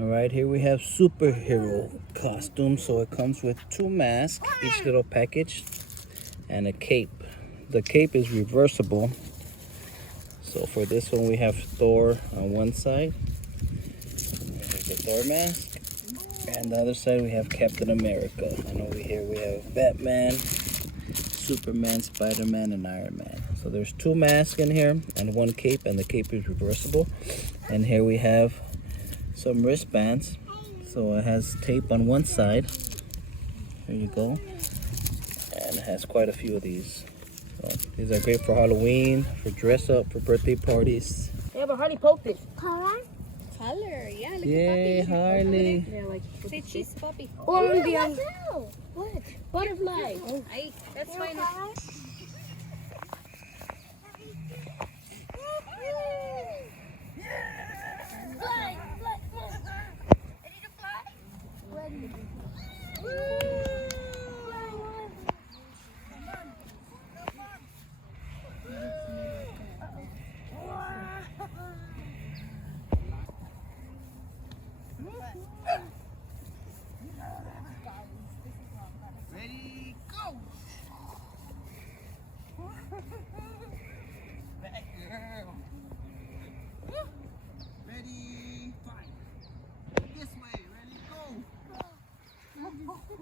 All right, here we have superhero costume. So it comes with 2 masks, each little package, and a cape. The cape is reversible. So for this one, we have Thor on one side. There's the Thor mask. And the other side, we have Captain America. And over here, we have Batman, Superman, Spider-Man, and Iron Man. So there's 2 masks in here and 1 cape, and the cape is reversible. And here we have some wristbands. So it has tape on one side. There you go. And it has quite a few of these. So these are great for Halloween, for dress up, for birthday parties. Yeah, but Harley poked it. Color? Yeah, look Yay, at puppy. Harley. Yeah, like Say cheese puppy. Oh, I'm gonna be on What? butterfly. Oh, That's fine. Ready, go! Back girl. Ready, fight. This way, ready, go.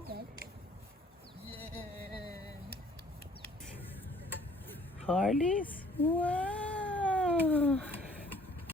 Yeah. Harleys? Wow.